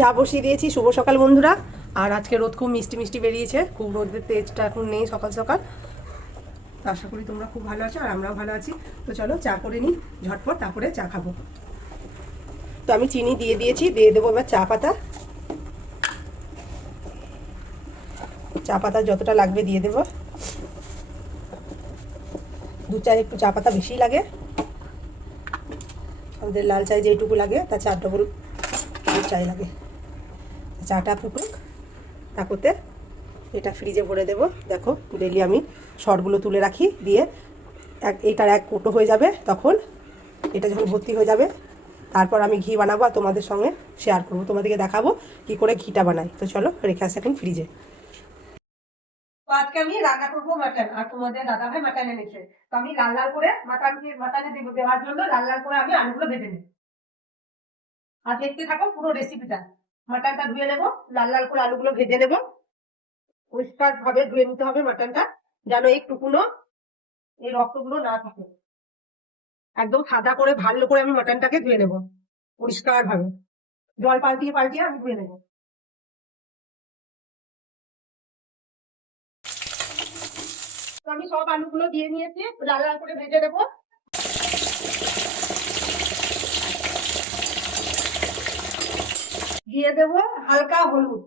চা বসিয়ে দিয়েছি। শুভ সকাল বন্ধুরা। আর আজকে রোদ খুব মিষ্টি মিষ্টি বেরিয়েছে, খুব রোদের তেজটা এখন নেই সকাল সকাল। তো আশা করি তোমরা খুব ভালো আছো আর আমরাও ভালো আছি। তো চলো চা করে নিই ঝটপট, তারপরে চা খাবো। তো আমি চিনি দিয়ে দিয়েছি, দিয়ে দেবো এবার চা পাতা। চা পাতা যতটা লাগবে দিয়ে দেবো। দু চার একটু চা পাতা বেশি লাগে, আমাদের লাল চায় যেটুকু লাগে তার 4 ডবল চাই লাগে। চাটা ফুটুক, তারপরে এটা ফ্রিজে ভরে দেবো। দেখো ডেলি আমি শর্টগুলো তুলে রাখি, দিয়ে এইটার 1 কোটো হয়ে যাবে। তখন এটা যখন ভর্তি হয়ে যাবে তারপর আমি ঘি বানাবো আর তোমাদের সঙ্গে শেয়ার করবো, তোমাদেরকে দেখাবো কি করে ঘিটা বানাই। তো চলো রেখে আসি এখন ফ্রিজে। আজকে আমি রান্না করবো মাটন, আর তোমাদের দাদা ভাই মাটন এনেছে। তো আমি লাল লাল করে মাটনে দেওয়ার জন্য লাল লাল করে আমি আলুগুলো ভেজে নেব। আর দেখতে থাকো পুরো রেসিপিটা। মাটনটা ধুয়ে নেবো, লাল লাল করে আলুগুলো ভেজে নেবো। পরিষ্কার ভাবে ধুয়ে নিতে হবে মাটনটা, যেন এই টুকুনো এই রক্তগুলো না থাকে। একদম সাদা করে ভালো করে আমি মাটনটাকে ধুয়ে নেবো পরিষ্কার ভাবে, জল পাল্টিয়ে পাল্টিয়ে আমি ধুয়ে নেবো। তো আমি সব আলুগুলো দিয়ে নিয়েছি, লাল লাল করে ভেজে নেবো। দিয়ে দেবো হালকা হলুদ,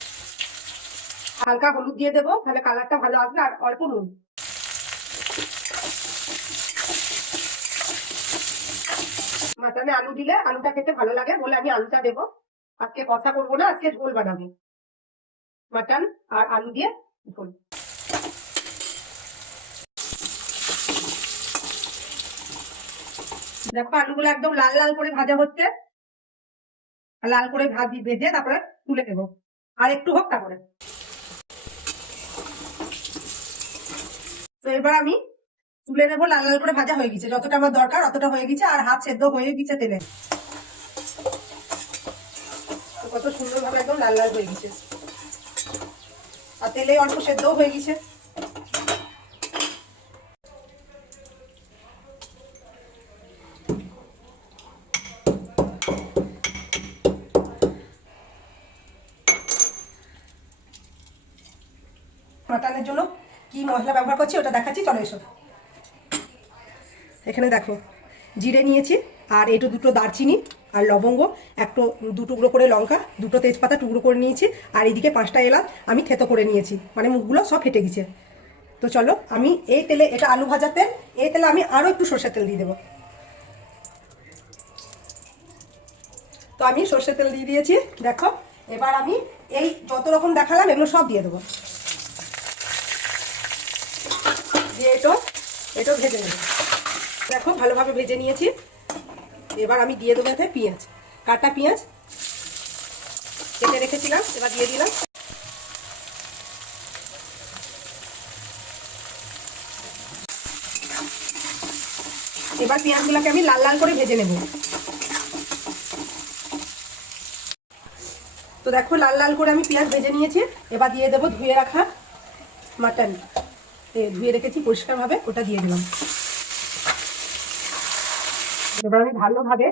হালকা হলুদ দিয়ে দেবো, তাহলে কালারটা ভালো আসবে। আর অল্প নুন। মাটনে আলু দিলে আলুটা খেতে ভালো লাগে বলে আমি আলুটা দেবো। আজকে কষা করবো না, আজকে ঝোল বানাবো, মাটন আর আলু দিয়ে ঝোল। দেখো আলুগুলো একদম লাল লাল করে ভাজা হচ্ছে, লাল করে ভেজে তারপরে তুলে দেবো। আর একটু হোক তারপরে। তো এবার আমি তুলে নেবো, লাল লাল করে ভাজা হয়ে গেছে, যতটা আমার দরকার অতটা হয়ে গেছে, আর হাত সেদ্ধ হয়ে গেছে তেলে। কত সুন্দর ভাবে একদম লাল লাল হয়ে গেছে, আর তেলে অল্প সেদ্ধও হয়ে গেছে। মাটনের জন্য কি মশলা ব্যবহার করছি ওটা দেখাচ্ছি, চলো এসো। এখানে দেখো জিরে নিয়েছি, আর এইটু 2টো দারচিনি আর লবঙ্গ, একটু 2 টুকরো করে লঙ্কা, 2টো তেজপাতা টুকরো করে নিয়েছি, আর এইদিকে 5টা এলাচ আমি থেতো করে নিয়েছি, মানে মুখগুলো সব ফেটে গেছে। তো চলো আমি এই তেলে, এটা আলু ভাজা তেল, এই তেলে আমি আরও একটু সর্ষের তেল দিয়ে দেবো। তো আমি সর্ষের তেল দিয়ে দিয়েছি। দেখো এবার আমি এই যত রকম দেখালাম এগুলো সব দিয়ে দেবো, দিয়ে এটা ভেজে নেব। দেখো ভালোভাবে ভেজে নিয়েছি। এবার আমি দিয়ে দেবো এতে পেঁয়াজ, কাটা পেঁয়াজ কেটে রেখেছিলাম, এবার দিয়ে দিলাম। এবার পেঁয়াজগুলোকে আমি লাল লাল করে ভেজে নেব। তো দেখো লাল লাল করে আমি পেঁয়াজ ভেজে নিয়েছি। এবার দিয়ে দেবো ধুয়ে রাখা মাটন, ধুয়ে রেখেছি পরিষ্কার ভাবে, ওটা দিয়ে দিলাম। এবার আমি ভালোভাবে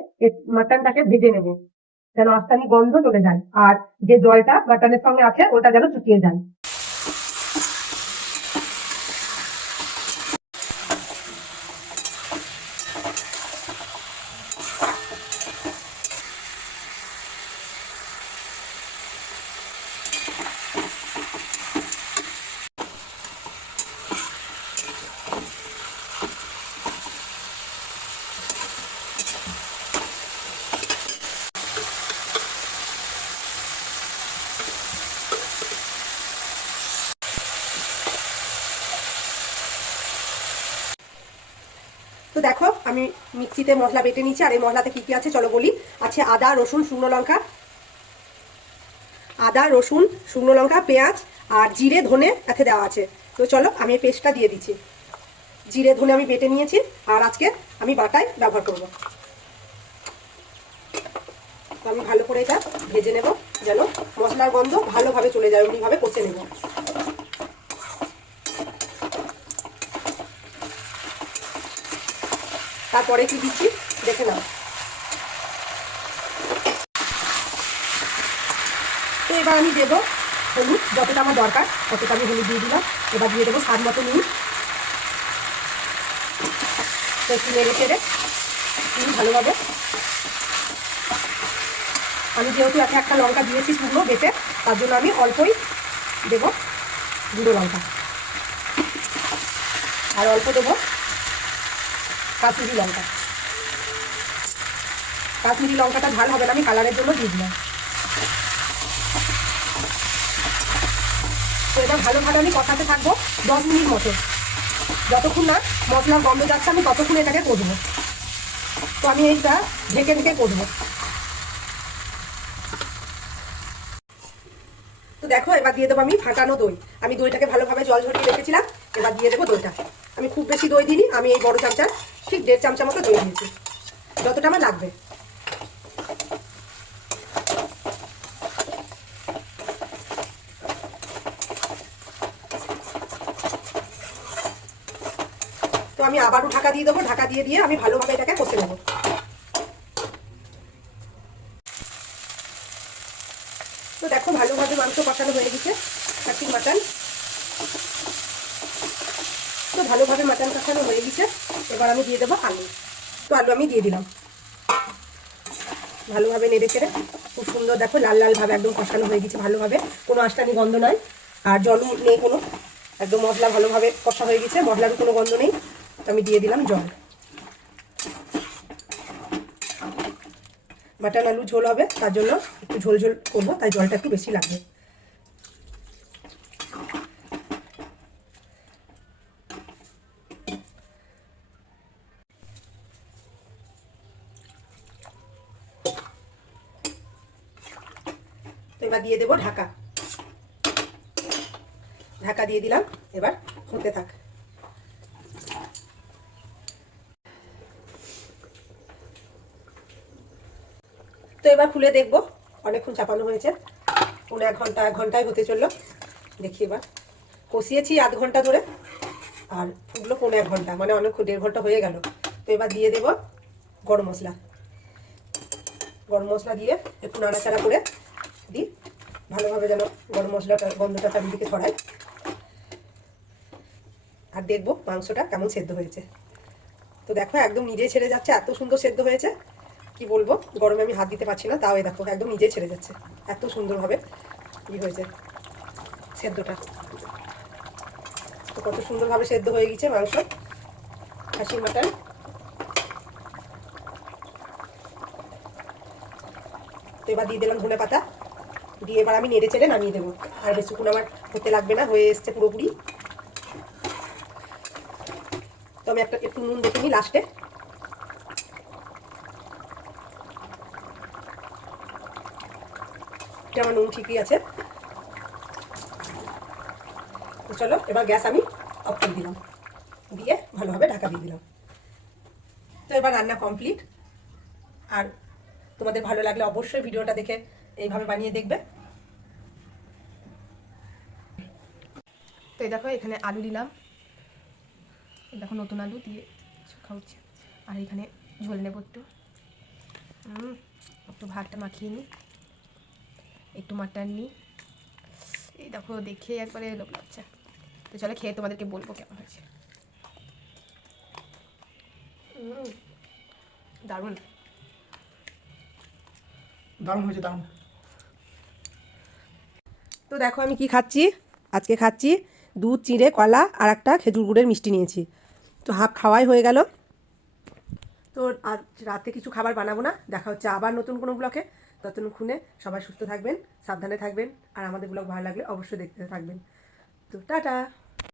মাটনটাকে ভেজে নেব, যেন আস্তানি গন্ধ চলে যায়, আর যে জলটা মাটনের সঙ্গে আছে ওটা যেন শুকিয়ে যায়। তো দেখো আমি মিক্সিতে মশলা বেটে নিচ্ছি, আর এই মশলাতে কি কি আছে চলো বলি। আছে আদা রসুন শুকনো লঙ্কা, পেঁয়াজ আর জিরে ধনে এতে দেওয়া আছে। তো চলো আমি এই পেস্টটা দিয়ে দিচ্ছি। জিরে ধনে আমি বেটে নিয়েছি, আর আজকে আমি বাটায় ব্যবহার করব। তো আমি ভালো করে এটা ভেজে নেব, যেন মশলার গন্ধ ভালোভাবে চলে যায়, ওইভাবে কষে নেব। তারপরে কি দিচ্ছি দেখে নাও। এবার আমি দেবো হলুদ, যতটা আমার দরকার ততটা আমি হলুদ দিয়ে দিলাম। এবার দিয়ে দেবো স্বাদ মতো নুন। তো একটু নেড়ে চেড়ে ভালোভাবে, আমি যেহেতু একটা লঙ্কা দিয়েছি শুকনো বেটে, তার জন্য আমি অল্পই দেবো গুঁড়ো লঙ্কা, আর অল্প দেবো কাশ্মীরি লঙ্কা। কাশ্মীরি লঙ্কাটা ঝাল হবে না, আমি কালারের জন্য দিয়ে দিলাম। তো এটা ভালোভাবে আমি কষাতে থাকবো 10 মিনিট মতো, যতক্ষণ না মশলার গন্ধ যাচ্ছে আমি ততক্ষণ এটাকে কষবো। তো আমি এইটা ঢেকে ঢেকে কষবো। তো দেখো এবার দিয়ে দেবো আমি ফাটানো দই। আমি দইটাকে ভালোভাবে জল ঝরিয়ে রেখেছিলাম, এবার দিয়ে দেবো দইটা। আমি খুব বেশি দই দিইনি, আমি এই বড় চামচার ঠিক 1.5 চামচা মতো দই দিয়েছি, যতটা আমার লাগবে। তো আমি আবারও ঢাকা দিয়ে দেবো, ঢাকা দিয়ে দিয়ে আমি ভালোভাবে এটাকে কষে নেবো। তো দেখো ভালোভাবে মাংস কষানো হয়ে গেছে, খাসির মাটন। তো ভালোভাবে মাটন কষানো হয়ে গেছে, এবার আমি দিয়ে দেবো আলু। তো আলু আমি দিয়ে দিলাম, ভালোভাবে নেড়ে চেড়ে খুব সুন্দর দেখো লাল লাল ভাবে একদম কষানো হয়ে গেছে ভালোভাবে, কোনো আঁশটানি গন্ধ নয়, আর জলও নেই কোনো, একদম মশলা ভালোভাবে কষা হয়ে গেছে, মশলারও কোনো গন্ধ নেই। তো আমি দিয়ে দিলাম জল। মাটন আলু ঝোল হবে, তার জন্য একটু ঝোল ঝোল করবো, তাই জলটা একটু বেশি লাগবে। এবার দিয়ে দেবো ঢাকা, ঢাকা দিয়ে দিলাম, এবার হতে থাক। তো এবার খুলে দেখবো, অনেকক্ষণ চাপানো হয়েছে, 1 ঘন্টায় হতে চললো। দেখি এবার, কষিয়েছি আধ ঘন্টা ধরে, আর ফুটলো 1 ঘন্টা, মানে অনেক 1.5 ঘন্টা হয়ে গেল। তো এবার দিয়ে দেবো গরম মশলা, গরম মশলা দিয়ে একটু নাড়াচাড়া করে দিই, ভালোভাবে যেন গরম মশলাটা গন্ধটা চারিদিকে ছড়ায়। আর দেখবো মাংসটা কেমন সেদ্ধ হয়েছে। তো দেখো একদম নিজেই ছেড়ে যাচ্ছে, এত সুন্দর সেদ্ধ হয়েছে কি বলবো, গরমে আমি হাত দিতে পারছি না, তাও এই দেখো একদম নিজেই ছেড়ে যাচ্ছে, এত সুন্দরভাবে কি হয়েছে সেদ্ধটা। তো কত সুন্দরভাবে সেদ্ধ হয়ে গেছে মাংস, খাসির মাটন। তো এবার দিয়ে দিলাম ধনে পাতা, দিয়ে এবার আমি নেড়ে চেড়ে নামিয়ে দেবো। আর বেশিক্ষণ আমার হতে লাগবে না, হয়ে এসছে পুরোপুরি। তো আমি একটু নুন দেখে নিই লাস্টে। আমার নুন ঠিকই আছে। তো চলো এবার গ্যাস আমি অফ করে দিলাম, দিয়ে ভালোভাবে ঢাকা দিয়ে দিলাম। তো এবার রান্না কমপ্লিট। আর তোমাদের ভালো লাগলে অবশ্যই ভিডিওটা দেখে এইভাবে বানিয়ে দেখবে। তো এই দেখো এখানে আলু দিলাম, এই দেখো নতুন আলু দিয়ে খাওয়াচ্ছি। আর এখানে ঝোল নেব একটু, একটু ভাতটা মাখিয়ে নিই, একটু মাটন নিই। এই দেখো দেখে একবারে লোভ লাগছে। তো চলো খেয়ে তোমাদেরকে বলবো কেমন হয়েছে। দারুণ দারুণ হয়েছে, দারুণ। তো দেখো আমি কি খাচ্ছি, আজকে খাচ্ছি দুধ, চিঁড়ে, কলা আর একটা খেজুর গুড়ের মিষ্টি নিয়েছি। তো হাফ খাওয়াই হয়ে গেল। তো আর রাতে কিছু খাবার বানাবো না, দেখা হচ্ছে আবার নতুন কোনো ব্লগে। ততক্ষণে সবাই সুস্থ থাকবেন, সাবধানে থাকবেন, আর আমাদের ব্লগ ভালো লাগলে অবশ্যই দেখতে থাকবেন। তো টাটা।